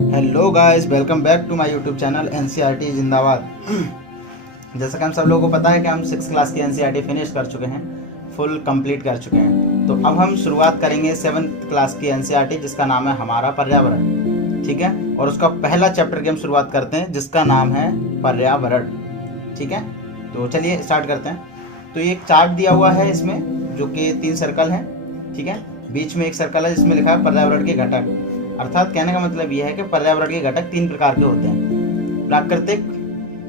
Hello guys, welcome back to my YouTube channel NCERT जिंदाबाद। जैसा कि हम सब लोगों को पता है कि हम 6th क्लास की एनसीईआरटी फिनिश कर चुके हैं, फुल कंप्लीट कर चुके हैं। तो अब हम शुरुआत करेंगे 7th क्लास की एनसीईआरटी जिसका नाम है हमारा पर्यावरण। ठीक है, और उसका पहला चैप्टर की हम शुरुआत करते हैं जिसका नाम है पर्यावरण। ठीक है, तो चलिए स्टार्ट करते हैं। तो ये एक चार्ट दिया हुआ है इसमें, जो कि 3 सर्कल हैं। ठीक है, बीच में एक सर्कल है जिसमें लिखा है पर्यावरण के घटक। अर्थात कहने का मतलब यह है कि पर्यावरण के घटक 3 प्रकार के होते हैं: प्राकृतिक,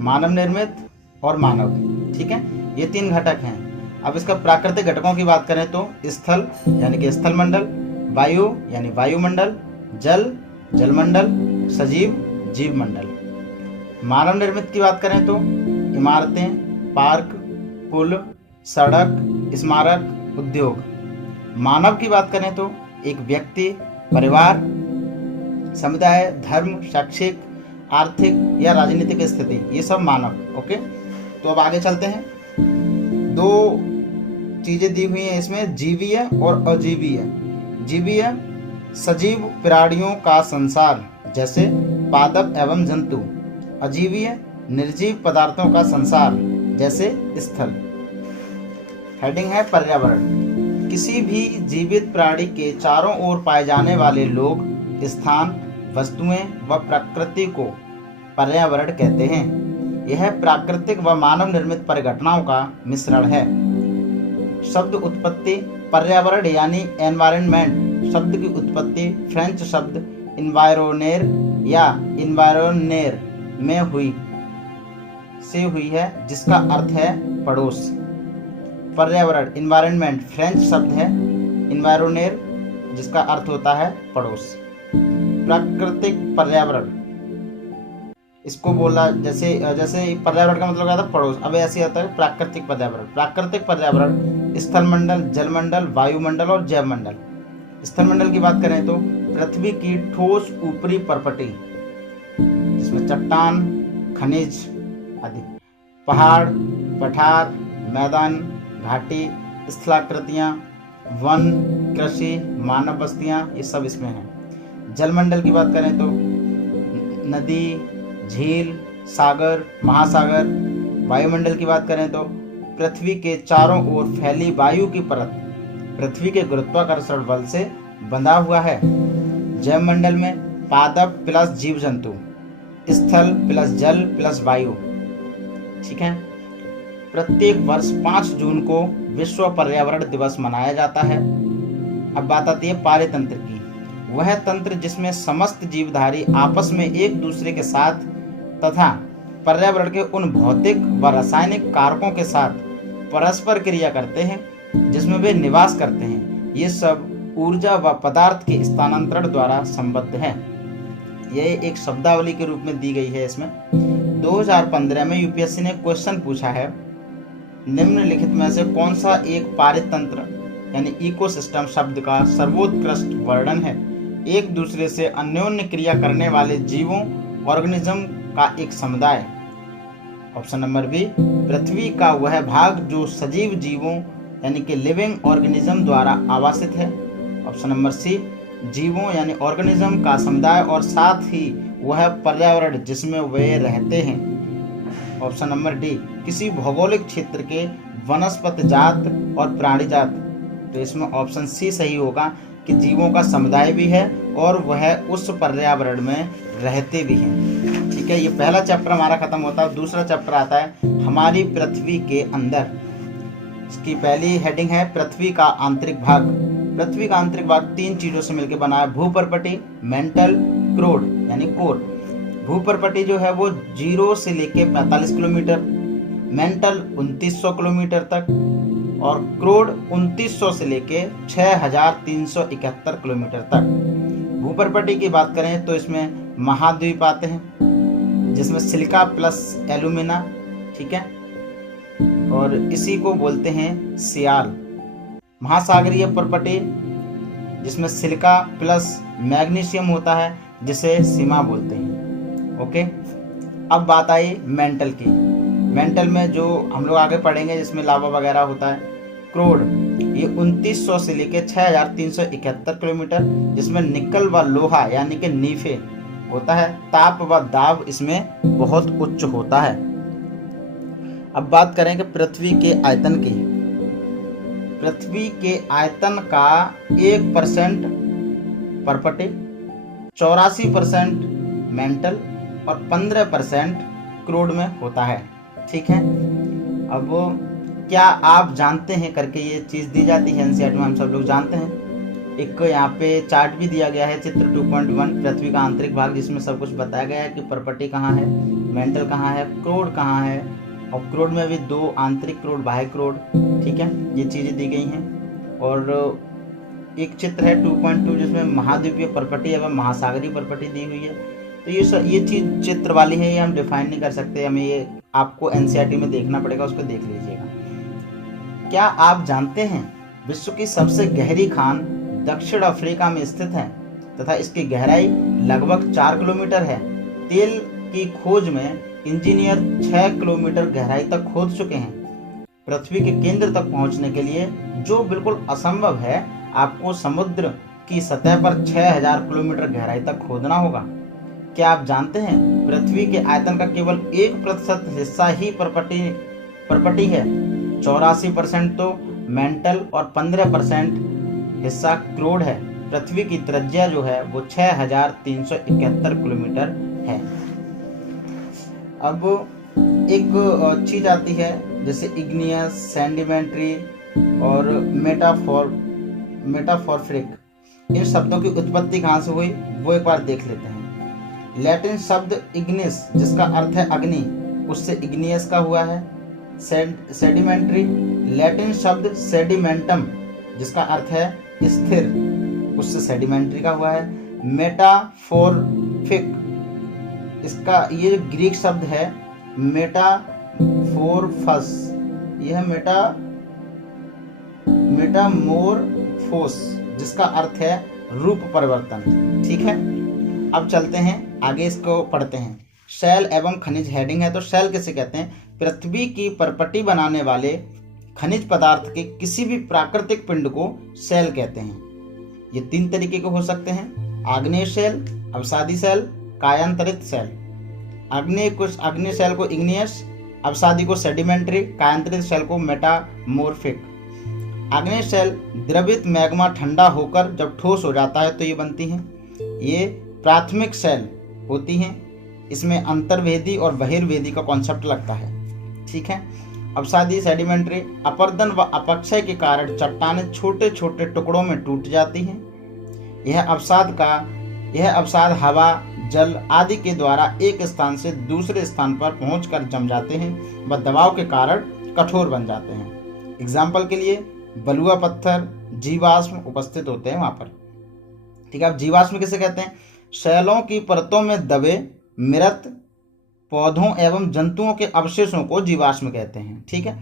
मानव निर्मित और मानव। ठीक है, ये 3 घटक हैं। अब इसका प्राकृतिक घटकों की बात करें तो स्थल यानी कि स्थलमंडल, वायु यानी वायुमंडल, जल जलमंडल, सजीव जीवमंडल। मानव निर्मित की बात करें तो इमारतें, पार्क, पुल, सड़क, स्मारक, उद्योग। मानव की बात करें तो एक व्यक्ति, परिवार, समुदाय, धर्म, शैक्षिक, आर्थिक या राजनीतिक स्थिति, ये सब मानव। ओके, तो अब आगे चलते हैं। 2 चीजें दी हुई हैं इसमें, जीवीय और अजीवीय। जीवीय सजीव प्राणियों का संसार जैसे पादप एवं जंतु। अजीवीय निर्जीव पदार्थों का संसार जैसे स्थल। हेडिंग है पर्यावरण। किसी भी जीवित प्राणी के चारों ओर पाए जाने वाले लोग, स्थान, वस्तुएं व प्रकृति को पर्यावरण कहते हैं। यह प्राकृतिक व मानव निर्मित परिघटनाओं का मिश्रण है। शब्द उत्पत्ति: पर्यावरण यानी एनवायरनमेंट शब्द की उत्पत्ति फ्रेंच शब्द इन्वायरोनेर या इन्वायरोनेर में हुई है, जिसका अर्थ है पड़ोस। पर्यावरण इन्वायरनमेंट फ्रेंच शब्द है इन्वायरोनेर, जिसका अर्थ होता है पड़ोस। प्राकृतिक पर्यावरण, इसको बोला जैसे पर्यावरण का मतलब क्या था, पड़ोस। अब ऐसे आता है प्राकृतिक पर्यावरण। प्राकृतिक पर्यावरण स्थलमंडल, जलमंडल, वायुमंडल और जैवमंडल। स्थलमंडल की बात करें तो पृथ्वी की ठोस ऊपरी परपटी जिसमें चट्टान, खनिज आदि, पहाड़, पठार, मैदान, घाटी, स्थलाकृतियां, वन, कृषि, मानव बस्तियां, ये सब इसमें हैं। जलमंडल की बात करें तो नदी, झील, सागर, महासागर। वायुमंडल की बात करें तो पृथ्वी के चारों ओर फैली वायु की परत पृथ्वी के गुरुत्वाकर्षण बल से बंधा हुआ है। जैवमंडल में पादप प्लस जीव जंतु, स्थल प्लस जल प्लस वायु। ठीक है, प्रत्येक वर्ष 5 जून को विश्व पर्यावरण दिवस मनाया जाता है। अब बात आती है पारितंत्र की। वह तंत्र जिसमें समस्त जीवधारी आपस में एक दूसरे के साथ तथा पर्यावरण के उन भौतिक व रासायनिक कारकों के साथ परस्पर क्रिया करते हैं जिसमें वे निवास करते हैं। ये सब ऊर्जा व पदार्थ के स्थानांतरण द्वारा संबद्ध है। यह एक शब्दावली के रूप में दी गई है इसमें। 2015 में यूपीएससी ने क्वेश्चन पूछा है, निम्नलिखित में से कौन सा एक पारितंत्र यानी इकोसिस्टम शब्द का सर्वोत्कृष्ट वर्णन है? एक दूसरे से अन्योन्य क्रिया करने वाले जीवों, ऑर्गेनिज्म का एक समुदाय। ऑप्शन नंबर बी, पृथ्वी का वह भाग जो सजीव जीवों यानी कि लिविंग ऑर्गेनिज्म द्वारा आवासित है। ऑप्शन नंबर सी, जीवों यानी ऑर्गेनिज्म का समुदाय और साथ ही वह पर्यावरण जिसमें वे रहते हैं। ऑप्शन नंबर डी, किसी भौगोलिक क्षेत्र के वनस्पति जात और प्राणी जात। तो इसमें ऑप्शन सी सही होगा कि जीवों का समुदाय भी है और वह उस पर्यावरण में रहते भी हैं। ठीक है, ये पहला चैप्टर हमारा खत्म होता है। दूसरा चैप्टर आता है हमारी पृथ्वी के अंदर। इसकी पहली हेडिंग है पृथ्वी का आंतरिक भाग। पृथ्वी का आंतरिक भाग 3 चीजों से मिलकर बना है: भूपर्पटी, मेंटल, क्रोड यानी कोर। भूपर्पटी जो है वो 0 से लेकर 45 किलोमीटर, मेंटल 2900 किलोमीटर तक और क्रोड 2900 से लेके 6371 किलोमीटर तक। भूपर्पटी की बात करें तो इसमें महाद्वीप आते हैं जिसमें सिलिका प्लस एल्यूमिना। ठीक है, और इसी को बोलते हैं सियाल। महासागरीय पर्पटी जिसमें सिलिका प्लस मैग्नीशियम होता है जिसे सीमा बोलते हैं। ओके, अब बात आई मेंटल की। मेंटल में जो हम लोग आगे पढ़ेंगे जिसमें लावा वगैरह होता है। क्रोड ये 2900 से लेकर 6371 किलोमीटर, जिसमें निकल व लोहा यानी कि नीफे होता है। ताप व दाब इसमें बहुत उच्च होता है। अब बात करेंगे पृथ्वी के आयतन की। पृथ्वी के आयतन का 1% पर्पटी, 84% मेंटल और 15% क्रूड में होता है। ठीक है, अब क्या आप जानते हैं करके ये चीज़ दी जाती है एनसीईआरटी में, हम सब लोग जानते हैं। एक यहाँ पे चार्ट भी दिया गया है, चित्र 2.1, पृथ्वी का आंतरिक भाग, जिसमें सब कुछ बताया गया है कि पर्पटी कहाँ है, मेंटल कहाँ है, क्रोड कहाँ है, और क्रोड में भी 2 आंतरिक क्रोड, बाह्य क्रोड। ठीक है, ये चीज़ें दी गई हैं। और एक चित्र है 2.2 जिसमें महाद्वीपीय पर्पटी एवं महासागरीय पर्पटी दी हुई है। तो ये चीज़ चित्र वाली है, ये हम डिफाइन नहीं कर सकते, हमें ये आपको एनसीईआरटी में देखना पड़ेगा, उसको देख लीजिएगा। क्या आप जानते हैं विश्व की सबसे गहरी खान दक्षिण अफ्रीका में स्थित है तथा इसकी गहराई लगभग 4 किलोमीटर है। तेल की खोज में इंजीनियर 6 किलोमीटर गहराई तक खोद चुके हैं। पृथ्वी के केंद्र तक पहुंचने के लिए, जो बिल्कुल असंभव है, आपको समुद्र की सतह पर 6000 किलोमीटर गहराई तक खोदना होगा। क्या आप जानते हैं पृथ्वी के आयतन का केवल 1% हिस्सा ही पर्पटी है। 84% तो मेंटल और 15% हिस्सा क्रोड है। पृथ्वी की त्रिज्या जो है वो 6371 किलोमीटर है। अब एक चीज आती है जैसे इग्नियस, सेडिमेंट्री और मेटाफोरिक। इन शब्दों की उत्पत्ति कहाँ से हुई वो एक बार देख लेते हैं। लैटिन शब्द इग्निस जिसका अर्थ है अग्नि, उससे इग्नियस का हुआ है। सेडिमेंट्री, लैटिन शब्द सेडिमेंटम जिसका अर्थ है स्थिर, उससे सेडिमेंट्री का हुआ है। मेटाफोरिक, इसका ये ग्रीक शब्द है मेटाफोरफस, यह मेटामोरफोस जिसका अर्थ है रूप परिवर्तन। ठीक है, अब चलते हैं आगे, इसको पढ़ते हैं। शैल एवं खनिज हेडिंग है, तो शैल किसे कहते हैं? पृथ्वी की पर्पटी बनाने वाले खनिज पदार्थ के किसी भी प्राकृतिक पिंड को शैल कहते हैं। ये 3 तरीके के हो सकते हैं: आग्नेय शैल, अवसादी शैल, कायांतरित शैल। आग्नेय शैल को इग्नियस, अवसादी को सेडिमेंट्री, कायांतरित शैल को मेटामोर्फिक। आग्नेय शैल द्रवित मैग्मा ठंडा होकर जब ठोस हो जाता है तो ये बनती हैं। ये प्राथमिक शैल होती हैं, इसमें अंतर्वेदी और बहिर्वेदी का कॉन्सेप्ट लगता है। ठीक है, अवसादी सेडिमेंट्री, अपर्दन व अपक्षय के कारण चट्टानें छोटे छोटे टुकड़ों में टूट जाती हैं। यह अवसाद हवा, जल आदि के द्वारा एक स्थान से दूसरे स्थान पर पहुंचकर जम जाते हैं व दबाव के कारण कठोर बन जाते हैं। एग्जाम्पल के लिए बलुआ पत्थर, जीवाश्म उपस्थित होते हैं वहां पर। ठीक है, अब जीवाश्म किसे कहते हैं? शैलों की परतों में दबे मृत पौधों एवं जंतुओं के अवशेषों को जीवाश्म कहते हैं। ठीक है,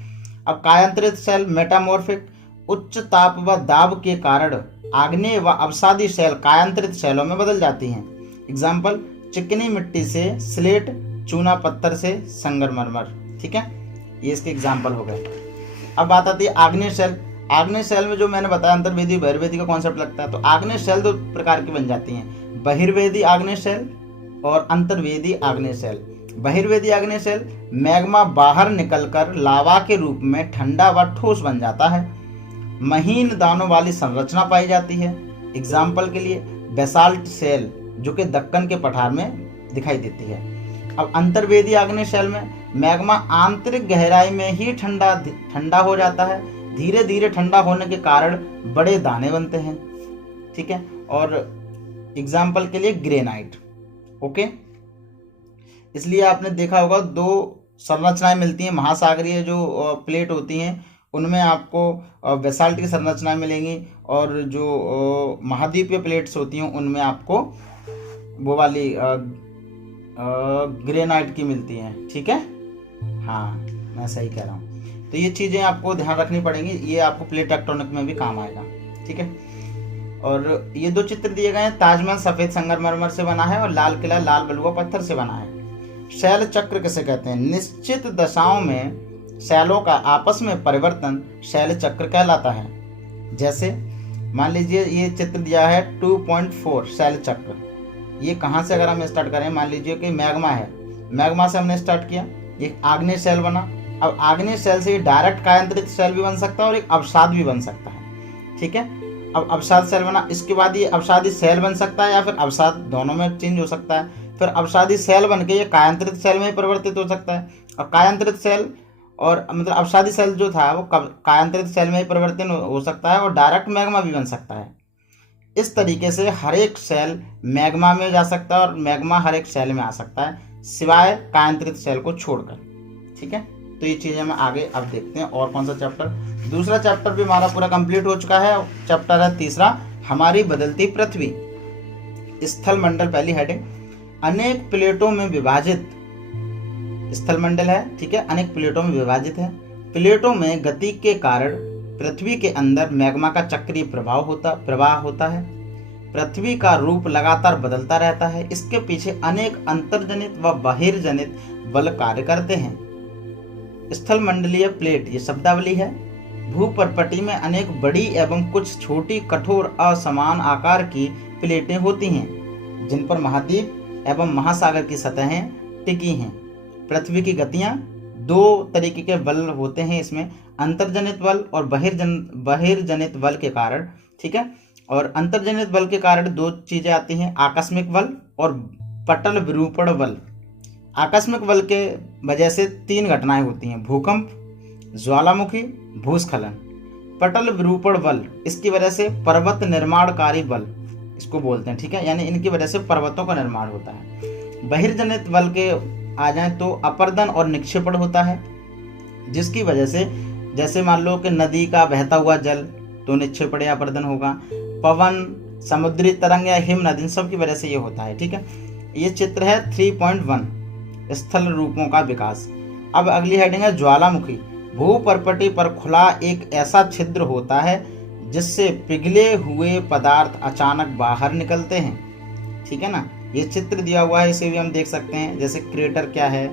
अब कायांतरित शैल मेटामॉर्फिक, उच्च ताप व दाब के कारण आग्नेय व अवसादी शैल कायांतरित शैलों में बदल जाती हैं। एग्जाम्पल, चिकनी मिट्टी से स्लेट, चूना पत्थर से संगमरमर। ठीक है, ये इसके एग्जाम्पल हो गए। अब बात आती है आग्नेय शैल। आग्नेय शैल में जो मैंने बताया अंतर्वेदी बहिर्वेदी का कॉन्सेप्ट लगता है। तो आग्नेय शैल 2 प्रकार की बन जाती हैं, बहिर्वेदी आग्नेय शैल और अंतर्वेदी आग्नेय शैल। बहिर्वेदी आग्नेय शैल मैग्मा बाहर निकलकर लावा के रूप में ठंडा व ठोस बन जाता है। महीन दानों वाली संरचना पाई जाती है। एग्जाम्पल के लिए बेसाल्ट शैल जो कि दक्कन के पठार में दिखाई देती है। अब अंतर्वेदी आग्नेय शैल में मैग्मा आंतरिक गहराई में ही ठंडा हो जाता है। धीरे धीरे ठंडा होने के कारण बड़े दाने बनते हैं। ठीक है, और एग्जाम्पल के लिए ग्रेनाइट। ओके, इसलिए आपने देखा होगा 2 संरचनाएं मिलती हैं। महासागरीय जो प्लेट होती हैं उनमें आपको बेसाल्ट की संरचनाएं मिलेंगी, और जो महाद्वीपीय प्लेट्स होती हैं उनमें आपको वो वाली ग्रेनाइट की मिलती हैं। ठीक है, हाँ मैं सही कह रहा हूँ। तो ये चीज़ें आपको ध्यान रखनी पड़ेंगी, ये आपको प्लेट टेक्टोनिक में भी काम आएगा। ठीक है, और ये 2 चित्र दिए गए हैं। ताजमहल सफ़ेद संगमरमर से बना है और लाल किला लाल बलुआ पत्थर से बना है। शैल चक्र किसे कहते हैं? निश्चित दशाओं में शैलों का आपस में परिवर्तन शैल चक्र कहलाता है। जैसे मान लीजिए ये चित्र दिया है 2.4 शैल चक्र। ये कहाँ से अगर हम स्टार्ट करें, मान लीजिए कि मैग्मा है, मैग्मा से हमने स्टार्ट किया, ये आग्नेय सेल बना। अब आग्नेय सेल से ये डायरेक्ट कायांतरित सेल भी बन सकता है और एक अवसाद भी बन सकता है। ठीक है, अब अवसाद सेल बना, इसके बाद ये अवसादी सेल बन सकता है या फिर अवसाद, दोनों में चेंज हो सकता है। फिर अवसादी सेल बन के ये कायांतरित सेल में परिवर्तित हो सकता है। और कायांतरित सेल और मतलब अवसादी सेल जो था वो कायांतरित सेल में ही परिवर्तन हो सकता है और डायरेक्ट मैग्मा भी बन सकता है। इस तरीके से हर एक सेल मैग्मा में जा सकता है और मैग्मा हर एक सेल में आ सकता है, सिवाय कायांतरित सेल को छोड़कर। ठीक है, तो ये चीज़ें हम आगे अब देखते हैं। और कौन सा चैप्टर, दूसरा चैप्टर भी हमारा पूरा कंप्लीट हो चुका है। चैप्टर है तीसरा, हमारी बदलती पृथ्वी। स्थल मंडल पहली हेडिंग, अनेक प्लेटों में विभाजित स्थल मंडल है। ठीक है, अनेक प्लेटों में विभाजित है। प्लेटों में गति के कारण पृथ्वी के अंदर मैग्मा का चक्रीय प्रवाह होता है। पृथ्वी का रूप लगातार बदलता रहता है। इसके पीछे अनेक अंतर्जनित व बहिर्जनित बल कार्य करते हैं। स्थल मंडलीय प्लेट, ये शब्दावली है। भूपर्पटी में अनेक बड़ी एवं कुछ छोटी कठोर असमान आकार की प्लेटें होती हैं, जिन पर महाद्वीप एवं महासागर की सतहें टिकी हैं। पृथ्वी की गतियां, दो तरीके के बल होते हैं इसमें, अंतर्जनित बल और बहिर्जनित बल के कारण। ठीक है, और अंतर्जनित बल के कारण दो चीजें आती हैं, आकस्मिक बल और पटल विरूपण बल। आकस्मिक बल के वजह से तीन घटनाएं होती हैं, भूकंप, ज्वालामुखी, भूस्खलन। पटल विरूपण बल, इसकी वजह से पर्वत निर्माणकारी बल इसको बोलते हैं। ठीक है, यानी इनकी वजह से पर्वतों का निर्माण होता है। बहिर्जनित बल के आ जाए तो अपर्दन और निक्षेपण होता है, जिसकी वजह से जैसे मान लो कि नदी का बहता हुआ जल तो निक्षेपण या अपर्दन होगा, पवन, समुद्री तरंग या हिम नदी, इन सब की वजह से ये होता है। ठीक है, ये चित्र है 3.1 स्थल रूपों का विकास। अब अगली हेडिंग है ज्वालामुखी। भूपर्पटी पर खुला एक ऐसा छिद्र होता है जिससे पिघले हुए पदार्थ अचानक बाहर निकलते हैं। ठीक है ना, ये चित्र दिया हुआ है, इसे भी हम देख सकते हैं, जैसे क्रेटर क्या है।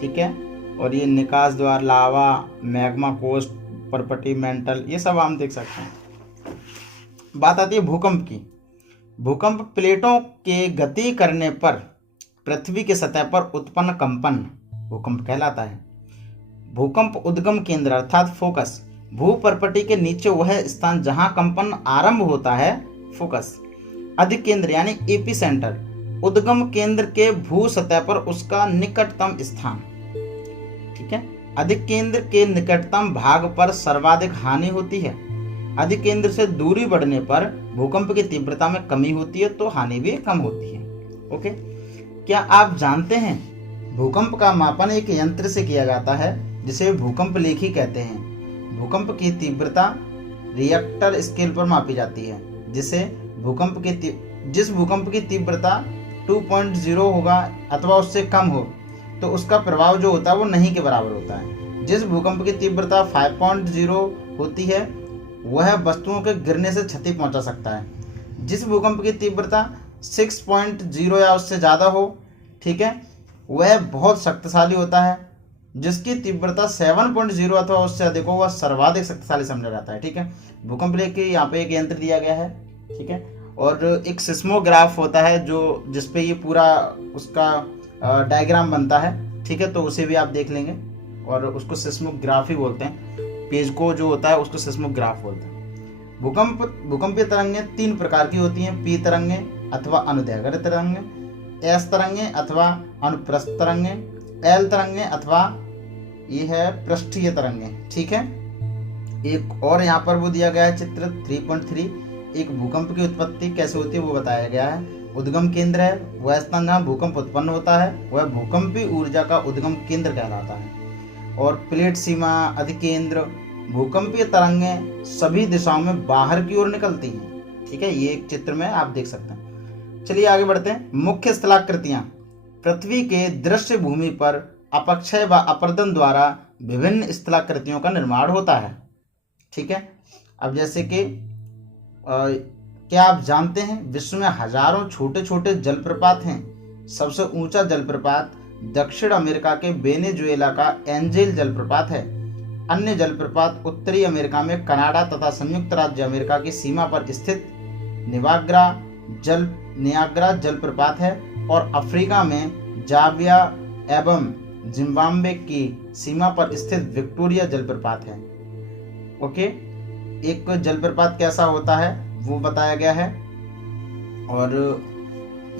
ठीक है, और ये निकास द्वार, लावा, मैग्मा कोस्ट, पर्पटी, मेंटल, ये सब हम देख सकते हैं। बात आती है भूकंप की। भूकंप प्लेटों के गति करने पर पृथ्वी की सतह पर उत्पन्न कंपन भूकंप कहलाता है। भूकंप उद्गम केंद्र अर्थात फोकस, भूपर्पटी के नीचे वह स्थान जहां कंपन आरंभ होता है, फोकस। अधिक केंद्र यानी एपी सेंटर, उद्गम केंद्र के भू सतह पर उसका निकटतम स्थान। ठीक है, अधिक केंद्र के निकटतम भाग पर सर्वाधिक हानि होती है। अधिक केंद्र से दूरी बढ़ने पर भूकंप की तीव्रता में कमी होती है, तो हानि भी कम होती है। ओके, क्या आप जानते हैं भूकंप का मापन एक यंत्र से किया जाता है जिसे भूकंप लेखी कहते हैं। भूकंप की तीव्रता रिएक्टर स्केल पर मापी जाती है, जिस भूकंप की तीव्रता 2.0 होगा अथवा उससे कम हो तो उसका प्रभाव जो होता है वो नहीं के बराबर होता है। जिस भूकंप की तीव्रता 5.0 होती है वह वस्तुओं के गिरने से क्षति पहुंचा सकता है। जिस भूकंप की तीव्रता 6.0 या उससे ज़्यादा हो, ठीक है, वह बहुत शक्तिशाली होता है। जिसकी तीव्रता 7.0 अथवा उससे अधिक हो वह सर्वाधिक शक्तिशाली समझा जाता है। ठीक है, भूकंप लेके यहाँ पे एक यंत्र दिया गया है। ठीक है, और एक सिस्मोग्राफ होता है जो जिसपे ये पूरा उसका डायग्राम बनता है। ठीक है, तो उसे भी आप देख लेंगे और उसको सिस्मोग्राफी बोलते हैं। पेज को जो होता है उसको सिस्मोग्राफ बोलते हैं। भूकंपीय तरंगें तीन प्रकार की होती हैं, पी तरंगें अथवा अनुदैर्घ्य तरंगें, एस तरंगें अथवा अनुप्रस्थ तरंगें, एल तरंगें अथवा ये है पृष्ठीय तरंगें। ठीक है, एक और यहाँ पर वो दिया गया है चित्र 3.3, एक भूकंप की उत्पत्ति कैसे होती है वो बताया गया है। उद्गम केंद्र है वह स्थान जहाँ भूकंप उत्पन्न होता है, वह भूकंपी ऊर्जा का उद्गम केंद्र कहलाता है। और प्लेट सीमा, अधिकेंद्र, भूकंपीय तरंगें सभी दिशाओं में बाहर की ओर निकलती हैं। ठीक है, ये एक चित्र में आप देख सकते हैं। चलिए आगे बढ़ते हैं। मुख्य स्थलाकृतियां, पृथ्वी के दृश्य भूमि पर अपक्षय व अपर्दन द्वारा विभिन्न स्थलाकृतियों का निर्माण होता है। ठीक है, अब जैसे कि क्या आप जानते हैं विश्व में हजारों छोटे छोटे जलप्रपात हैं। सबसे ऊंचा जलप्रपात दक्षिण अमेरिका के वेनेजुएला का एंजेल जलप्रपात है। अन्य जलप्रपात उत्तरी अमेरिका में कनाडा तथा संयुक्त राज्य अमेरिका की सीमा पर स्थित निवाग्रा जल नियाग्रा जलप्रपात है और अफ्रीका में जाविया एवं जिम्बाब्वे की सीमा पर स्थित विक्टोरिया जलप्रपात है। ओके, एक जलप्रपात कैसा होता है वो बताया गया है। और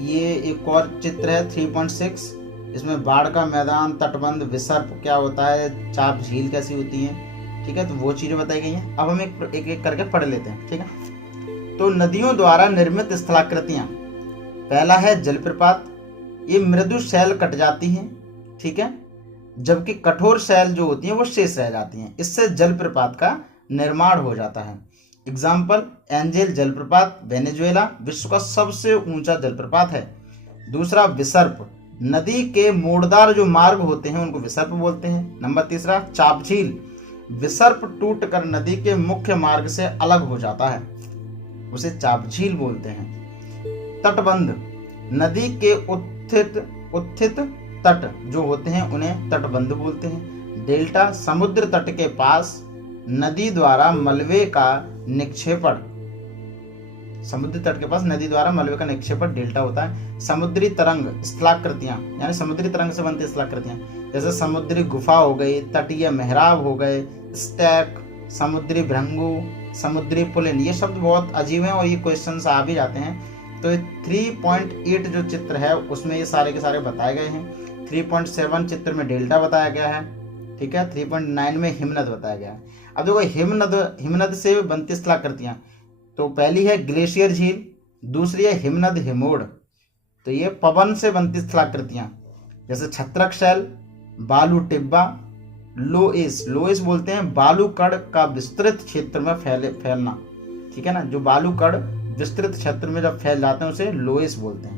ये एक और चित्र है 3.6, इसमें बाढ़ का मैदान, तटबंध, विसर्प क्या होता है, चाप झील कैसी होती है, ठीक है, तो वो चीजें बताई गई हैं। अब हम एक एक करके पढ़ लेते हैं, ठीक है। तो नदियों द्वारा निर्मित स्थलाकृतियां, पहला है जलप्रपात, ये मृदु शैल कट जाती हैं, ठीक है, जबकि कठोर शैल जो होती हैं वो शेष रह जाती हैं, इससे जलप्रपात का निर्माण हो जाता है। एग्जाम्पल, एंजेल जलप्रपात वेनेजुएला विश्व का सबसे ऊंचा जलप्रपात है। दूसरा विसर्प, नदी के मोड़दार जो मार्ग होते हैं उनको विसर्प बोलते हैं। नंबर तीसरा चाप झील, विसर्प टूटकर नदी के मुख्य मार्ग से अलग हो जाता है, उसे चाप झील बोलते हैं। तटबंध, नदी के उत्थित तट जो होते हैं उन्हें तटबंध बोलते हैं। डेल्टा, समुद्र तट के पास नदी द्वारा मलबे का निक्षेपण, समुद्री तट के पास नदी द्वारा मलबे का निक्षेपण डेल्टा होता है। समुद्री तरंग स्थलाकृतियां, यानी समुद्री तरंग से बनती स्थलाकृतियां, जैसे समुद्री गुफा हो गई, तटीय मेहराब हो गए, स्टैक, समुद्री भृंगु, समुद्री पुलिन, ये शब्द बहुत अजीब हैं और ये क्वेश्चन आ भी जाते हैं। तो 3.8 जो चित्र है उसमें ये सारे के सारे बताए गए हैं। 3.7 चित्र में डेल्टा बताया गया है, ठीक है। 3.9 में हिमनद बताया गया है। अब देखो हिमनद से बनती स्थलाकृतियां, तो पहली है ग्लेशियर झील, दूसरी है हिमनद हिमोड़, तो ये पवन से बनती स्थलाकृतियां, जैसे छत्रक शैल, बालू टिब्बा, लोएस बोलते हैं बालू कण का विस्तृत क्षेत्र में फैलना, ठीक है ना, जो बालू कण विस्तृत क्षेत्र में जब फैल जाते हैं उसे लोएस बोलते हैं।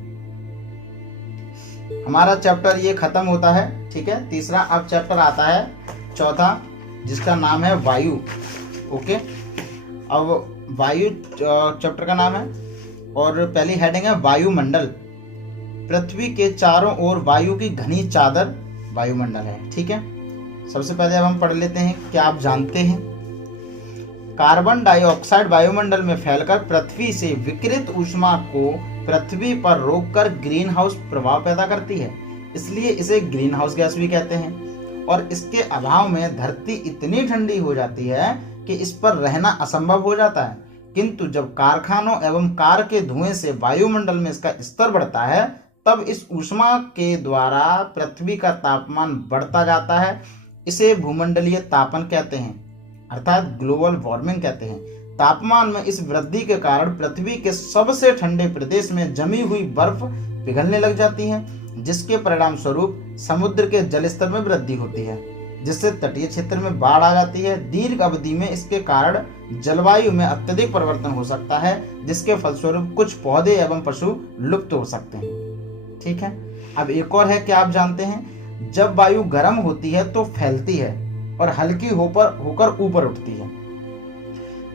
हमारा चैप्टर ये खत्म होता है, ठीक है। तीसरा अब चैप्टर आता है चौथा, जिसका नाम है वायु। ओके, अब वायु चैप्टर का नाम है और पहली हेडिंग है वायुमंडल। पृथ्वी के चारों ओर वायु की घनी चादर वायुमंडल है, ठीक है। सबसे पहले अब हम पढ़ लेते हैं, क्या आप जानते हैं कार्बन डाइऑक्साइड वायुमंडल में फैलकर पृथ्वी से विकिरित ऊष्मा को पृथ्वी पर रोककर ग्रीन हाउस प्रभाव पैदा करती है, इसलिए इसे ग्रीन हाउस गैस भी कहते हैं। और इसके अभाव में धरती इतनी ठंडी हो जाती है कि इस पर रहना असंभव हो जाता है। किंतु जब कारखानों एवं कार के धुएं से वायुमंडल में इसका स्तर बढ़ता है, तब इस ऊष्मा के द्वारा पृथ्वी का तापमान बढ़ता जाता है। इसे भूमंडलीय तापन कहते हैं, अर्थात ग्लोबल वार्मिंग कहते हैं। तापमान में इस वृद्धि के कारण पृथ्वी के सबसे ठंडे प्रदेश में जमी हुई बर्फ पिघलने लग जाती है, जिसके परिणाम स्वरूप समुद्र के जलस्तर में वृद्धि होती है, जिससे तटीय क्षेत्र में बाढ़ आ जाती है। दीर्घ अवधि में इसके कारण जलवायु में अत्यधिक परिवर्तन हो सकता है, जिसके फलस्वरूप कुछ पौधे एवं पशु लुप्त हो सकते हैं, ठीक है। अब एक और है, क्या आप जानते हैं जब वायु गर्म होती है तो फैलती है और हल्की होकर ऊपर उठती है।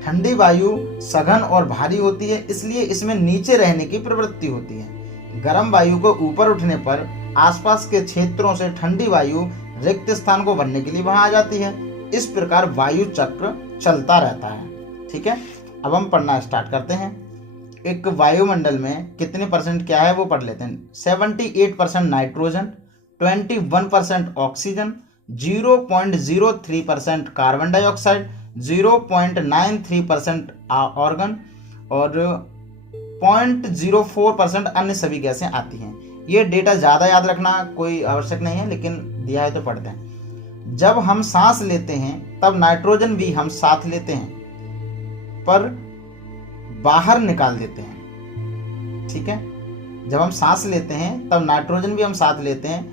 ठंडी वायु सघन और भारी होती है, इसलिए इसमें नीचे रहने की प्रवृत्ति होती है। गर्म वायु को ऊपर उठने पर आसपास के क्षेत्रों से ठंडी वायु रिक्त स्थान को भरने के लिए वहां आ जाती है। इस प्रकार वायु चक्र चलता रहता है, ठीक है। अब हम पढ़ना स्टार्ट करते हैं। एक वायुमंडल में कितने परसेंट क्या है वो पढ़ लेते हैं। 78% nitrogen, 21% oxygen, 0.03% carbon dioxide, 0.93% organ और 0.04% अन्य सभी गैसें आती हैं। ये डेटा ज़्यादा याद रखना कोई आवश्यक नहीं है, लेकिन दिया है तो पढ़ते हैं। जब हम सांस लेते हैं तब नाइट्रोजन भी हम साथ लेते हैं पर बाहर निकाल देते हैं, ठीक है। जब हम सांस लेते हैं तब नाइट्रोजन भी हम साथ लेते हैं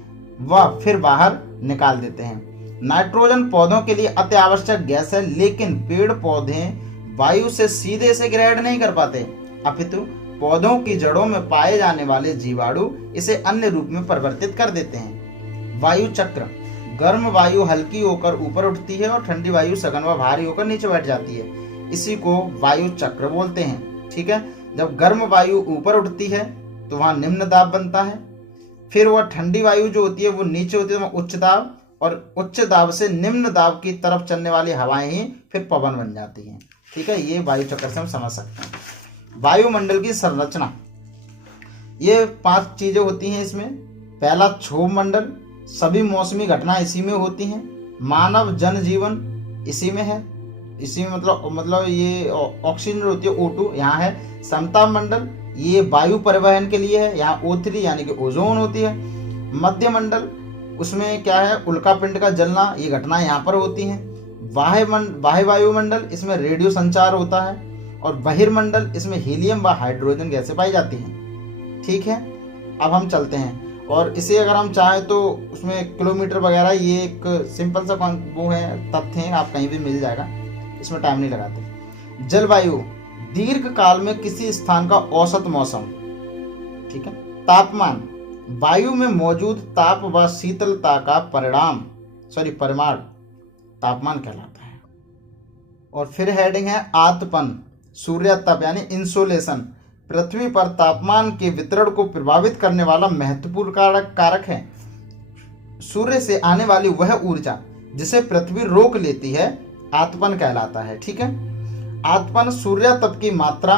व फिर बाहर निकाल देते हैं। नाइट्रोजन पौधों के लिए अति आवश्यक गैस है, लेकिन पेड़ पौधे वायु से सीधे से ग्रहण नहीं कर पाते, अपितु पौधों की जड़ों में पाए जाने वाले जीवाणु इसे अन्य रूप में परिवर्तित कर देते हैं। वायु चक्र, गर्म वायु हल्की होकर ऊपर उठती है और ठंडी वायु सघन व भारी होकर नीचे बैठ जाती है, इसी को वायु चक्र बोलते हैं, ठीक है। जब गर्म वायु ऊपर उठती है तो वहां निम्न दाब बनता है, फिर वह ठंडी वायु जो होती है वो नीचे होती है, उच्च दाब, और उच्च दाब से निम्न दाब की तरफ चलने वाली हवाएं ही फिर पवन बन जाती हैं, ठीक है। ये वायु चक्र से हम समझ सकते हैं। वायुमंडल की संरचना, ये 5 चीजें होती हैं इसमें। पहला क्षोभ मंडल, सभी मौसमी घटना इसी में होती हैं। मानव जनजीवन इसी में है, इसी में मतलब ये ऑक्सीजन होती है O2 यहाँ है। समताप मंडल ये वायु परिवहन के लिए है, यहाँ O3 यानी कि ओजोन होती है। मध्य मंडल उसमें क्या है, उल्का पिंड का जलना, ये घटना यहाँ पर होती हैं। बाह्य वायुमंडल इसमें रेडियो संचार होता है। और बहिर्मंडल इसमें हीलियम व हाइड्रोजन गैसें पाई जाती हैं। ठीक है, अब हम चलते हैं और इसे अगर हम चाहें तो उसमें किलोमीटर वगैरह, ये एक सिंपल सा वो है, तथ्य है, आप कहीं भी मिल जाएगा, इसमें टाइम नहीं लगाते। जलवायु दीर्घ काल में किसी स्थान का औसत मौसम। ठीक है। तापमान वायु में मौजूद ताप व शीतलता का परिमाण तापमान कहलाता है। और फिर हेडिंग है आतपन, सूर्य तप यानी इंसोलेशन, पृथ्वी पर तापमान के वितरण को प्रभावित करने वाला महत्वपूर्ण कारक है। सूर्य से आने वाली वह ऊर्जा जिसे पृथ्वी रोक लेती है आतपन कहलाता है। ठीक है। आतपन सूर्य तप की मात्रा,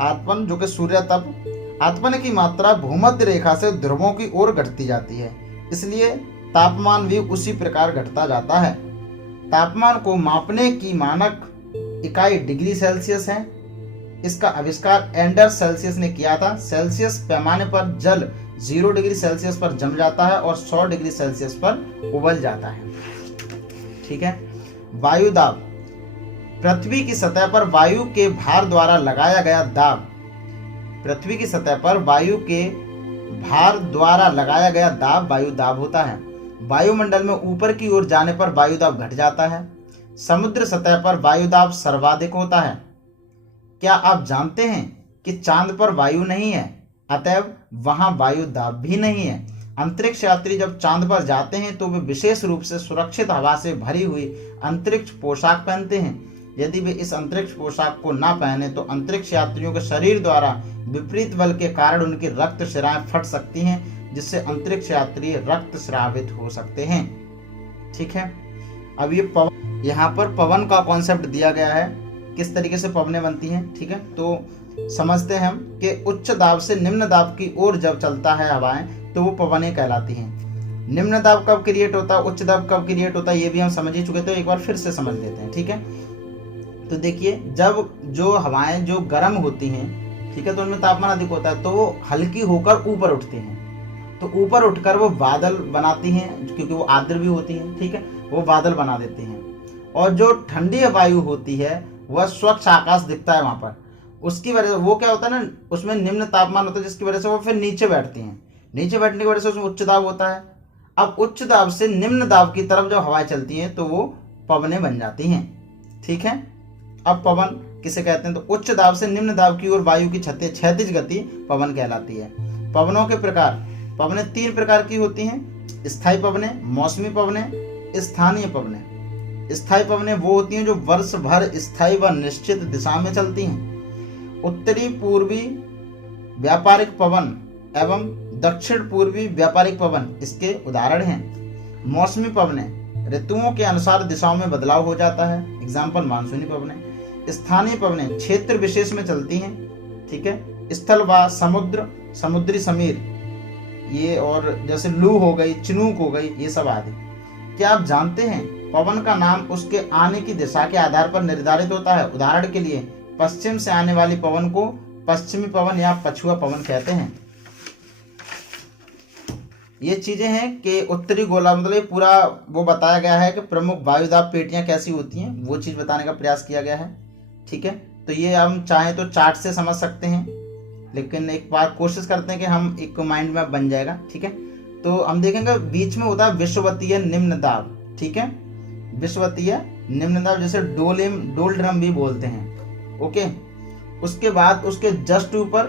आतपन जो कि सूर्य तप, आतपन की मात्रा भूमध्य रेखा से ध्रुवों की ओर घटती जाती है, इसलिए तापमान भी उसी प्रकार घटता जाता है। तापमान को मापने की मानक इकाई डिग्री सेल्सियस है। इसका आविष्कार एंडर्स सेल्सियस ने किया था। सेल्सियस पैमाने पर जल 0 डिग्री सेल्सियस पर जम जाता है और 100 डिग्री सेल्सियस पर उबल जाता है। ठीक है। वायु दाब पृथ्वी की सतह पर वायु के भार द्वारा लगाया गया दाब, पृथ्वी की सतह पर वायु के भार द्वारा लगाया गया दाब वायु दाब होता है। वायुमंडल में ऊपर की ओर जाने पर वायु दाब घट जाता है। समुद्र सतह पर वायु दाब सर्वाधिक होता है। क्या आप जानते हैं कि चांद पर वायु नहीं है, अतएव वहां वायु दाब भी नहीं है। अंतरिक्ष यात्री जब चांद पर जाते हैं तो वे विशेष रूप से सुरक्षित हवा से भरी हुई अंतरिक्ष पोशाक पहनते हैं। यदि वे इस अंतरिक्ष पोशाक को ना पहने तो अंतरिक्ष यात्रियों के शरीर द्वारा विपरीत बल के कारण उनकी रक्त शिराएं फट सकती हैं, जिससे अंतरिक्ष यात्री रक्त स्रावित हो सकते हैं। ठीक है। अब ये यहाँ पर पवन का कॉन्सेप्ट दिया गया है, किस तरीके से पवनें बनती हैं। ठीक है, तो समझते हैं हम कि उच्च दाब से निम्न दाब की ओर जब चलता है हवाएं तो वो पवनें कहलाती हैं। निम्न दाब कब क्रिएट होता है, उच्च दाब कब क्रिएट होता है, ये भी हम समझ ही चुके थे, एक बार फिर से समझ लेते हैं। ठीक है। तो देखिए, जब जो हवाएं जो गर्म होती हैं, ठीक है, तो उनमें तापमान अधिक होता है, तो वो हल्की होकर ऊपर उठती हैं। तो ऊपर उठकर वो बादल बनाती हैं, क्योंकि वो आर्द्र भी होती हैं। ठीक है, वो बादल बना देती हैं। और जो ठंडी वायु होती है वह स्वच्छ आकाश दिखता है वहां पर, उसकी वजह से वो क्या होता है ना, उसमें निम्न तापमान होता है, जिसकी वजह से वो फिर नीचे बैठती हैं। नीचे बैठने की वजह से उसमें उच्च दाब होता है। अब उच्च दाब से निम्न दाब की तरफ जब हवाएं चलती हैं तो वो पवनें बन जाती हैं। ठीक है। अब पवन किसे कहते हैं, तो उच्च दाब से निम्न दाब की ओर वायु की क्षैतिज गति पवन कहलाती है। पवनों के प्रकार, पवनें 3 प्रकार की होती हैं, स्थायी पवनें, मौसमी पवनें, स्थानीय पवनें। स्थायी पवनें वो होती हैं जो वर्ष भर स्थायी व निश्चित दिशा में चलती हैं। उत्तरी पूर्वी व्यापारिक पवन एवं दक्षिण पूर्वी व्यापारिक पवन इसके उदाहरण हैं। मौसमी पवनें ऋतुओं के अनुसार दिशाओं में बदलाव हो जाता है, एग्जाम्पल मानसूनी पवनें। स्थानीय पवनें क्षेत्र विशेष में चलती हैं। ठीक है। स्थल व समुद्र, समुद्री समीर, ये और जैसे लू हो गई, चिनूक हो गई, ये सब आदि। क्या आप जानते हैं पवन का नाम उसके आने की दिशा के आधार पर निर्धारित होता है। उदाहरण के लिए पश्चिम से आने वाली पवन को पश्चिमी पवन या पछुआ पवन कहते हैं। ये चीजें हैं कि उत्तरी गोला, मतलब पूरा वो बताया गया है कि प्रमुख वायुदाब पेटियां कैसी होती हैं, वो चीज बताने का प्रयास किया गया है। ठीक है। तो ये हम चाहें तो चार्ट से समझ सकते हैं, लेकिन एक बार कोशिश करते हैं कि हम एक माइंड मैप बन जाएगा। ठीक है। तो हम देखेंगे बीच में होता है विषुवतीय निम्न दाब। ठीक है। विषुवतीय निम्न दाब जैसे डोल ड्रम भी बोलते हैं। ओके। उसके बाद उसके जस्ट ऊपर,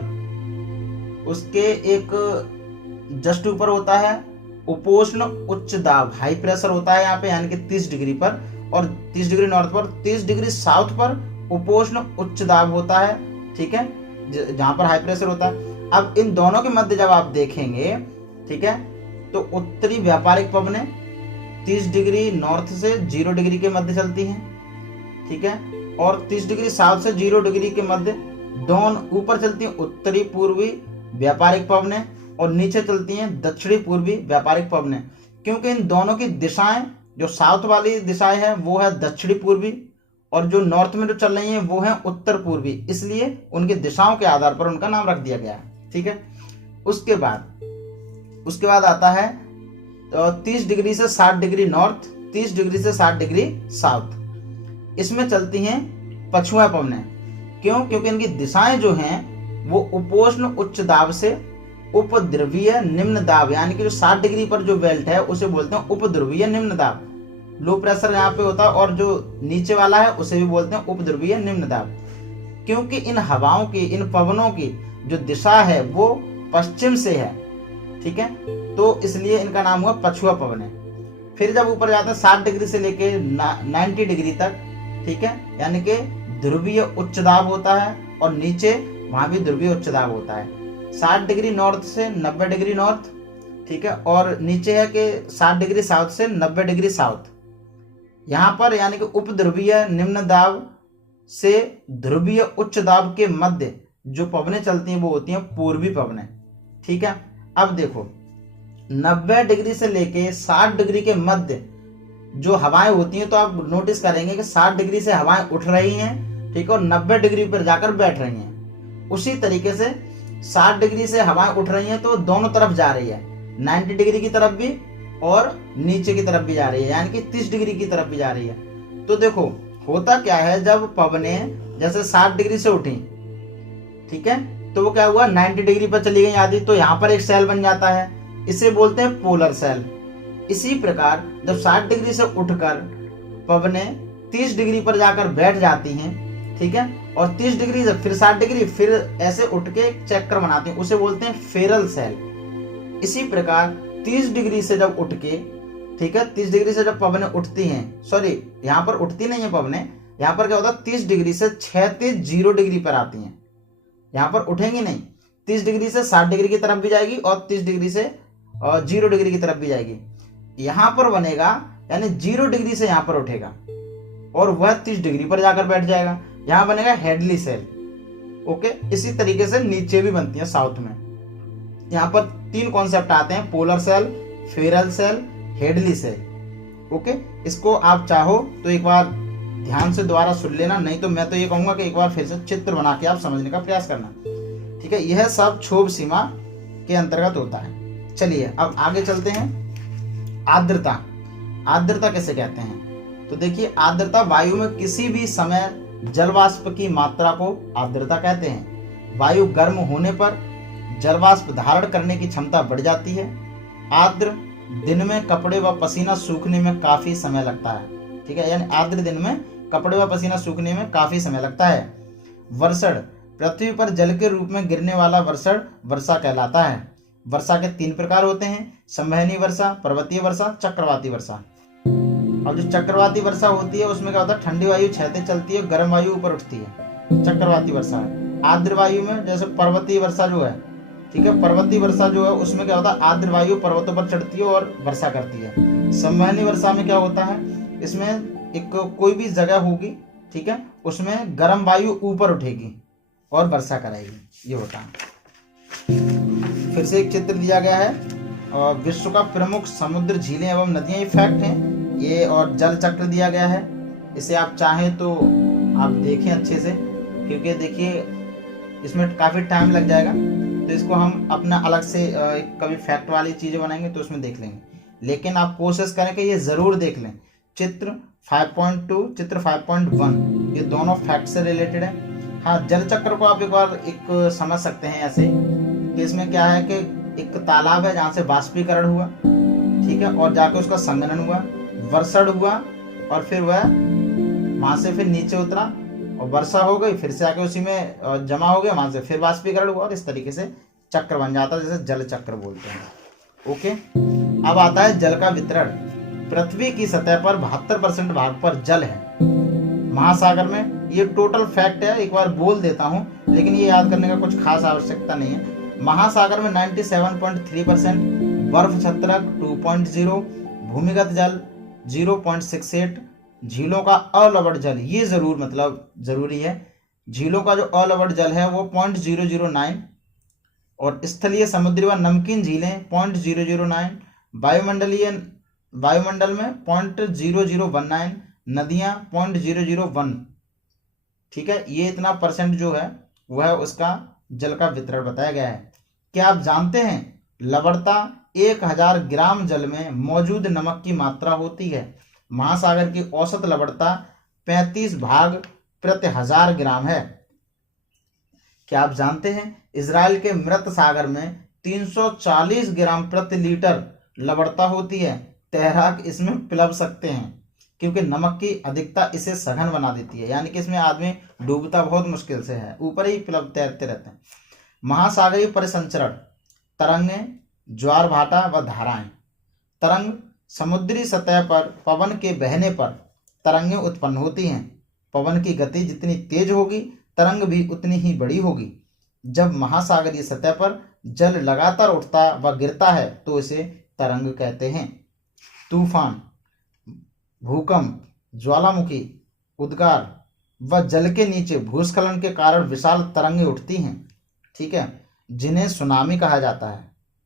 उसके एक जस्ट ऊपर होता है उपोष्ण उच्च दाब, हाई प्रेशर होता है यहाँ पे, यानी कि 30 डिग्री पर, और 30 डिग्री नॉर्थ पर, 30 डिग्री साउथ पर उपोष्ण उच्च दाब होता है। ठीक है, जहां पर हाई प्रेशर होता है। अब इन दोनों के मध्य जब आप देखेंगे, ठीक है, तो उत्तरी व्यापारिक पवनें 30 डिग्री नॉर्थ से 0 डिग्री के मध्य चलती हैं। ठीक है। और 30 डिग्री साउथ से 0 डिग्री के मध्य दोनों ऊपर चलती हैं। उत्तरी पूर्वी व्यापारिक पवनें, और नीचे चलती हैं दक्षिणी पूर्वी व्यापारिक पवनें। क्योंकि इन दोनों की दिशाएं, जो साउथ वाली दिशाएं है वो है दक्षिणी पूर्वी, और जो नॉर्थ में जो चल रही हैं वो है उत्तर पूर्वी, इसलिए उनकी दिशाओं के आधार पर उनका नाम रख दिया गया है। ठीक है। उसके बाद आता है 30 डिग्री से 60 डिग्री नॉर्थ, 30 डिग्री से 60 डिग्री साउथ। इसमें चलती हैं पछुआ पवनें। क्यों? क्योंकि इनकी दिशाएं जो हैं वो उपोष्ण उच्च दाब से उपध्रुवीय निम्न दाब, यानी कि जो 60 डिग्री पर जो बेल्ट है उसे बोलते हैं उपध्रुवीय निम्न दाब, लो प्रेशर यहाँ पे होता है, और जो नीचे वाला है उसे भी बोलते हैं उपध्रुवीय निम्न दाब। क्योंकि इन हवाओं की, इन पवनों की जो दिशा है वो पश्चिम से है, ठीक है, तो इसलिए इनका नाम हुआ पछुआ पवन है। फिर जब ऊपर जाते हैं 60 डिग्री से लेके 90 डिग्री तक, ठीक है, यानी कि ध्रुवीय उच्च दाब होता है, और नीचे वहां भी ध्रुवीय उच्च दाब होता है। 60 डिग्री नॉर्थ से 90 डिग्री नॉर्थ, ठीक है, और नीचे है कि 60 डिग्री साउथ से 90 डिग्री साउथ। यहाँ पर यानी कि उपध्रुवीय निम्न दाब से ध्रुवीय उच्च दाब के मध्य जो पवनें चलती हैं वो होती हैं पूर्वी पवनें। ठीक है। अब देखो 90 डिग्री से लेके 60 डिग्री के मध्य जो हवाएं होती हैं, तो आप नोटिस करेंगे कि 60 डिग्री से हवाएं उठ रही हैं, ठीक है, और 90 डिग्री पर जाकर बैठ रही हैं। उसी तरीके से 60 डिग्री से हवाएं उठ रही हैं तो दोनों तरफ जा रही है, 90 डिग्री की तरफ भी और नीचे की तरफ भी जा रही है, यानी कि 30 डिग्री की तरफ भी जा रही है। तो देखो होता क्या है, जब पवनें जैसे 60 डिग्री से उठी, ठीक है, तो वो क्या हुआ 90 डिग्री पर चली गई आधी, तो यहाँ पर एक सेल बन जाता है, इसे बोलते हैं पोलर सेल। इसी प्रकार जब 60 डिग्री से उठकर पवनें 30 डिग्री पर जाकर बैठ जाती हैं, ठीक है, और 30 डिग्री से फिर 60 डिग्री फिर ऐसे उठ के एक चक्कर बनाती हैं, उसे बोलते हैं फेरल सेल। इसी प्रकार 30 डिग्री से जब उठ के, ठीक है, 30 डिग्री से जब पवनें उठती हैं, सॉरी यहाँ पर उठती नहीं है पवनें, यहाँ पर क्या होता है 30 डिग्री से क्षैतिज 0 डिग्री पर आती हैं, यहाँ पर उठेंगी नहीं, 30 डिग्री से 60 डिग्री की तरफ भी जाएगी और 30 डिग्री से 0 डिग्री की तरफ भी जाएगी। यहाँ पर बनेगा यानी 0 डिग्री से यहाँ पर उठेगा और वह 30 डिग्री पर जाकर बैठ जाएगा, यहाँ बनेगा हेडली सेल। ओके, इसी तरीके से नीचे भी बनती है साउथ में। यहाँ पर 3 कॉन्सेप्ट आते हैं, polar cell, Ferrel cell, Hadley cell. Okay, इसको आप चाहो तो एक बार ध्यान से दोबारा सुन लेना, नहीं तो मैं तो ये कहूंगा कि एक बार फिर से चित्र बना के आप समझने का प्रयास करना। ठीक है, यह सब क्षोभ सीमा के अंतर्गत होता है। चलिए अब आगे चलते हैं। आर्द्रता, आर्द्रता किसे कहते हैं? तो देखिए, आर्द्रता वायु में किसी भी समय जलवाष्प की मात्रा को आर्द्रता कहते हैं। वायु गर्म होने पर जलवाष्प धारण करने की क्षमता बढ़ जाती है। आर्द्र दिन में कपड़े व पसीना सूखने में काफी समय लगता है। ठीक है, यानी आर्द्र दिन में कपड़े व पसीना सूखने में काफी समय लगता है। वर्षण, पृथ्वी पर जल के रूप में गिरने वाला वर्षण वर्षा कहलाता है। वर्षा के 3 प्रकार होते हैं, संवहनी वर्षा, पर्वतीय वर्षा, चक्रवाती वर्षा। अब जो चक्रवाती वर्षा होती है उसमें क्या होता है, ठंडी वायु क्षैतिज चलती है, गर्म वायु ऊपर उठती है, चक्रवाती वर्षा है। आर्द्र वायु में जैसे पर्वतीय वर्षा जो है, ठीक है, पर्वतीय वर्षा जो है उसमें क्या होता है, आर्द्र वायु पर्वतों पर चढ़ती है और वर्षा करती है। संवहनी वर्षा में क्या होता है, इसमें एक कोई भी जगह होगी, ठीक है, उसमें गर्म वायु ऊपर उठेगी और वर्षा कराएगी, ये होता है। फिर से एक चित्र दिया गया है, विश्व का प्रमुख समुद्र, झीलें एवं नदियां, ये फैक्ट हैं ये, और जल चक्र दिया गया है। इसे आप चाहें तो आप देखें अच्छे से, क्योंकि देखिए इसमें काफ़ी टाइम लग जाएगा, तो इसको हम अपना अलग से कभी फैक्ट वाली चीज़ें बनाएंगे तो उसमें देख लेंगे। लेकिन आप कोशिश करें कि ये ज़रूर देख लें। चित्र 5.2, चित्र 5.1, ये दोनों फैक्ट से रिलेटेड है। हाँ, जल चक्र को आप एक समझ सकते हैं ऐसे कि इसमें क्या है कि एक तालाब है जहाँ से वाष्पीकरण हुआ, ठीक है, और जाके उसका संघनन हुआ, वर्षण हुआ, और फिर वह वहाँ से फिर नीचे उतरा और वर्षा हो गई, फिर से आके उसी में जमा हो गया, वहाँ से फिर वाष्पीकरण हुआ, और इस तरीके से चक्र बन जाता है, जैसे जल चक्र बोलते हैं। ओके, अब आता है जल का वितरण। पृथ्वी की सतह पर 72% भाग पर जल है। महासागर में, ये टोटल फैक्ट है, एक बार बोल देता हूँ, लेकिन ये याद करने का कुछ खास आवश्यकता नहीं है। महासागर में 97.3%, बर्फ छत्रक 2.0, भूमिगत जल 0.68, झीलों का अलवड़ जल, ये जरूर मतलब जरूरी है, झीलों का जो अलवड़ जल है वो 0.009, और स्थलीय, समुद्री व नमकीन झीलें 0.009, वायुमंडल में 0.0019, नदियां 0.001। ठीक है, ये इतना परसेंट जो है वह उसका जल का वितरण बताया गया है। क्या आप जानते हैं लवणता 1000 ग्राम जल में मौजूद नमक की मात्रा होती है। महासागर की औसत लवणता 35 भाग प्रति 1000 ग्राम है। क्या आप जानते हैं इजराइल के मृत सागर में 340 ग्राम प्रति लीटर लवणता होती है। तैराक इसमें प्लब सकते हैं क्योंकि नमक की अधिकता इसे सघन बना देती है, यानी कि इसमें आदमी डूबता बहुत मुश्किल से है, ऊपर ही प्लब तैरते रहते हैं। महासागरीय परिसंचरण, तरंगें, ज्वार भाटा व धाराएं। तरंग, समुद्री सतह पर पवन के बहने पर तरंगें उत्पन्न होती हैं। पवन की गति जितनी तेज होगी तरंग भी उतनी ही बड़ी होगी। जब महासागरीय सतह पर जल लगातार उठता व गिरता है तो इसे तरंग कहते हैं। तूफान, भूकंप, ज्वालामुखी, उद्गार व जल के नीचे भूस्खलन के कारण विशाल तरंगें उठती हैं, ठीक है, जिन्हें सुनामी कहा जाता है।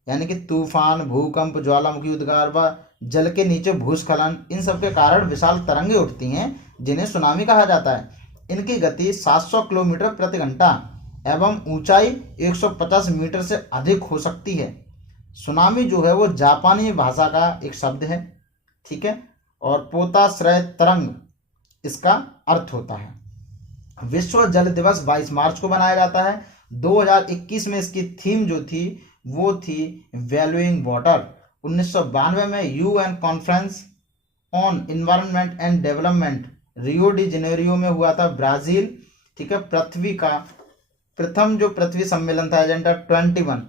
यानी कि तूफान, भूकंप, ज्वालामुखी, उद्गार व जल के नीचे भूस्खलन, इन सब के कारण विशाल तरंगें उठती हैं जिन्हें सुनामी कहा जाता है। इनकी गति 700 किलोमीटर प्रति घंटा एवं ऊंचाई 150 मीटर से अधिक हो सकती है। सुनामी जो है वो जापानी भाषा का एक शब्द है, ठीक है, और पोताश्रय तरंग इसका अर्थ होता है। विश्व जल दिवस 22 मार्च को मनाया जाता है। 2021 में इसकी थीम जो थी वो थी वैल्यूइंग वाटर। 1992 में UN conference on environment and development Rio de Janeiro में हुआ था, ब्राजील, ठीक है। पृथ्वी का प्रथम जो पृथ्वी सम्मेलन था एजेंडा 21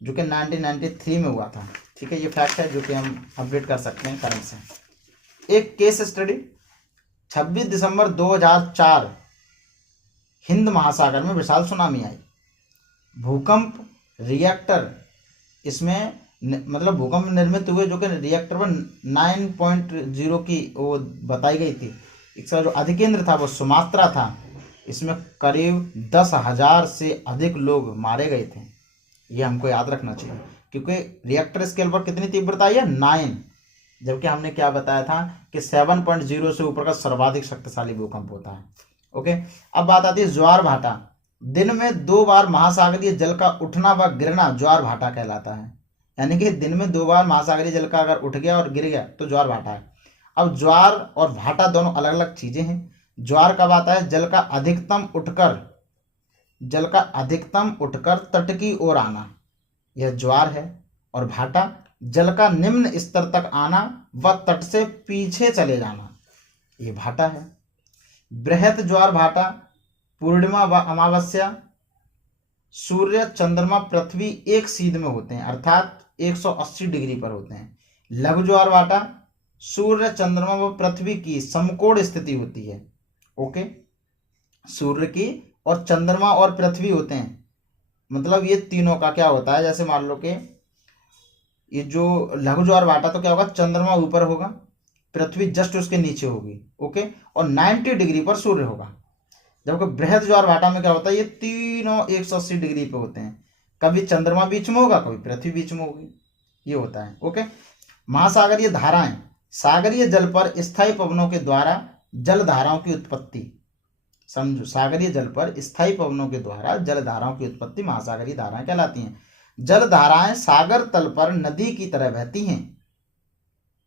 जो कि 1993 में हुआ था, ठीक है। ये फैक्ट है जो कि हम अपडेट कर सकते हैं करंट से। एक केस स्टडी, 26 दिसंबर 2004 हिंद महासागर में विशाल सुनामी आई। भूकंप रिएक्टर इसमें मतलब भूकंप निर्मित हुए जो कि रिएक्टर पर 9.0 की वो बताई गई थी। इसका जो अधिकेंद्र था वो सुमात्रा था। इसमें करीब 10,000 से अधिक लोग मारे गए थे। ये हमको याद रखना चाहिए क्योंकि रिएक्टर स्केल पर कितनी तीव्रता आई है 9, जबकि हमने क्या बताया था कि 7.0 से ऊपर का सर्वाधिक शक्तिशाली भूकंप होता है। ओके, अब बात आती है ज्वार भाटा। दिन में 2 बार महासागरीय जल का उठना व गिरना ज्वार भाटा कहलाता है। यानी कि दिन में 2 बार महासागरीय जल का अगर उठ गया और गिर गया तो ज्वार भाटा है। अब ज्वार और भाटा दोनों अलग अलग चीजें हैं। ज्वार कब आता है? जल का अधिकतम उठकर तट की ओर आना, यह ज्वार है। और भाटा जल का निम्न स्तर तक आना व तट से पीछे चले जाना, ये भाटा है। बृहत ज्वार भाटा पूर्णिमा व अमावस्या, सूर्य, चंद्रमा, पृथ्वी एक सीध में होते हैं अर्थात 180 डिग्री पर होते हैं। लघु ज्वार भाटा सूर्य, चंद्रमा व पृथ्वी की समकोण स्थिति होती है। ओके, सूर्य की और चंद्रमा और पृथ्वी होते हैं, मतलब ये तीनों का क्या होता है, जैसे मान लो कि ये जो लघु ज्वार भाटा तो क्या होगा, चंद्रमा ऊपर होगा, पृथ्वी जस्ट उसके नीचे होगी। ओके, और 90 डिग्री पर सूर्य होगा। जबकि बृहद ज्वार भाटा में क्या होता है, ये तीनों 180 डिग्री पे होते हैं, कभी चंद्रमा बीच में होगा, कभी पृथ्वी बीच में होगी, ये होता है। ओके, महासागरीय धाराएं, सागरीय जल पर स्थायी पवनों के द्वारा जल धाराओं की उत्पत्ति। समझो, सागरीय जल पर स्थायी पवनों के द्वारा जल धाराओं की उत्पत्ति महासागरीय धाराएं कहलाती हैं। जल धाराएं सागर तल पर नदी की तरह बहती हैं।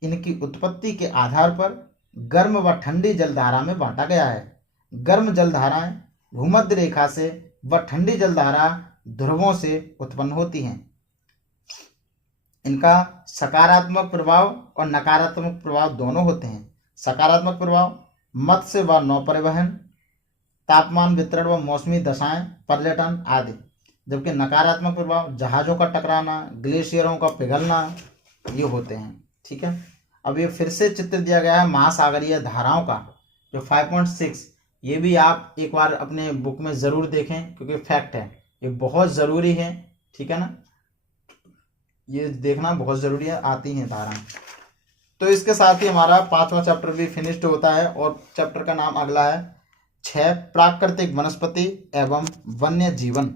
इनकी उत्पत्ति के आधार पर गर्म व ठंडी जलधारा में बांटा गया है। गर्म जलधाराएं भूमध्य रेखा से व ठंडी जलधारा ध्रुवों से उत्पन्न होती हैं। इनका सकारात्मक प्रभाव और नकारात्मक प्रभाव दोनों होते हैं। सकारात्मक प्रभाव मत्स्य व नौ परिवहन, तापमान वितरण व मौसमी दशाएं, पर्यटन आदि। जबकि नकारात्मक प्रभाव जहाज़ों का टकराना, ग्लेशियरों का पिघलना, ये होते हैं। ठीक है, अब ये फिर से चित्र दिया गया है महासागरीय धाराओं का जो 5.6, ये भी आप एक बार अपने बुक में ज़रूर देखें क्योंकि फैक्ट है, ये बहुत ज़रूरी है। ठीक है ना, ये देखना बहुत ज़रूरी है, आती हैं धाराएं। तो इसके साथ ही हमारा 5वां चैप्टर भी फिनिश्ड होता है और चैप्टर का नाम अगला है 6 प्राकृतिक वनस्पति एवं वन्य जीवन।